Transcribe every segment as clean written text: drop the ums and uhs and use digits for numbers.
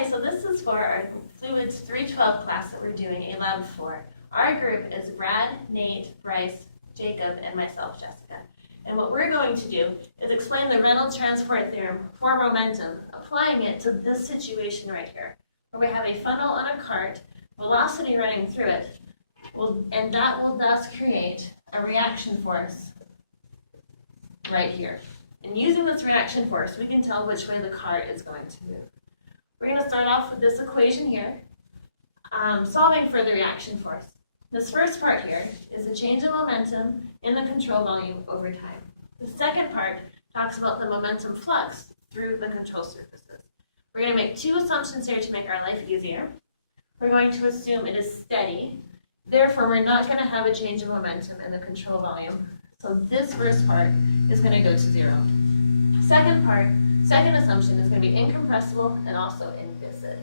Hi, so this is for our Fluids 312 class that we're doing a lab for. Our group is Brad, Nate, Bryce, Jacob, and myself, Jessica. And what we're going to do is explain the Reynolds transport theorem for momentum, applying it to this situation right here, where we have a funnel on a cart, velocity running through it, and that will thus create a reaction force right here. And using this reaction force, we can tell which way the cart is going to move. We're going to start off with this equation here, solving for the reaction force. This first part here is a change in momentum in the control volume over time. The second part talks about the momentum flux through the control surfaces. We're going to make two assumptions here to make our life easier. We're going to assume it is steady. Therefore, we're not going to have a change in momentum in the control volume. So this first part is going to go to 0. Second assumption is going to be incompressible and also inviscid.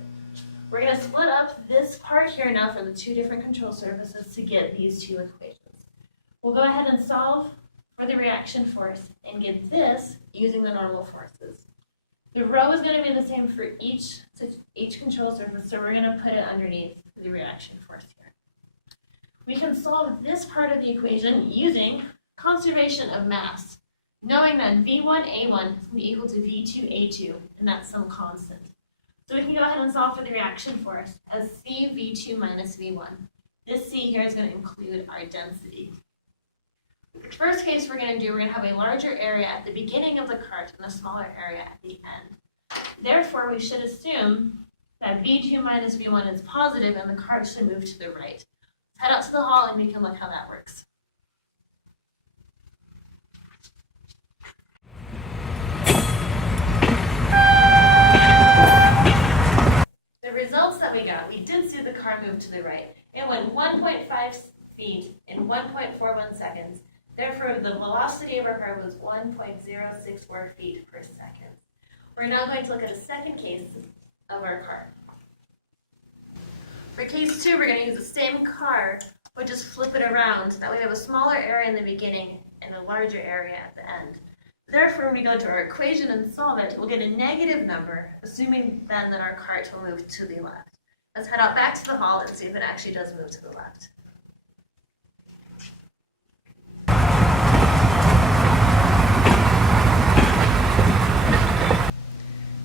We're going to split up this part here now for the two different control surfaces to get these two equations. We'll go ahead and solve for the reaction force and get this using the normal forces. The rho is going to be the same for each control surface, so we're going to put it underneath the reaction force here. We can solve this part of the equation using conservation of mass, knowing that V1A1 is going to be equal to V2A2, and that's some constant. So we can go ahead and solve for the reaction force as CV2 minus V1. This C here is going to include our density. The first case we're going to have a larger area at the beginning of the cart and a smaller area at the end. Therefore, we should assume that V2 minus V1 is positive and the cart should move to the right. Let's head out to the hall and we can look how that works. The results that we did see the car move to the right. It went 1.5 feet in 1.41 seconds. Therefore, the velocity of our car was 1.064 feet per second. We're now going to look at a second case of our car. For case 2, we're going to use the same car, but just flip it around. That way we have a smaller area in the beginning and a larger area at the end. Therefore, when we go to our equation and solve it, we'll get a negative number, assuming then that our cart will move to the left. Let's head out back to the hall and see if it actually does move to the left.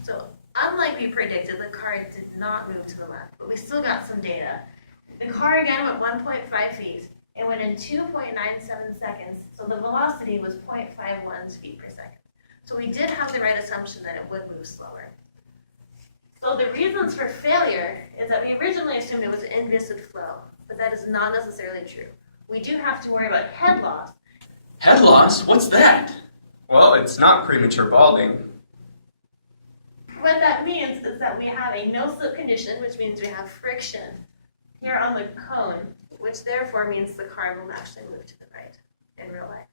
So, unlike we predicted, the cart did not move to the left, but we still got some data. The car again went 1.5 feet. It went in 2.97 seconds, so the velocity was 0.51 feet per second. So we did have the right assumption that it would move slower. So the reasons for failure is that we originally assumed it was an inviscid flow, but that is not necessarily true. We do have to worry about head loss. Head loss? What's that? Well, it's not premature balding. What that means is that we have a no-slip condition, which means we have friction here on the cone, which therefore means the car will actually move to the right in real life.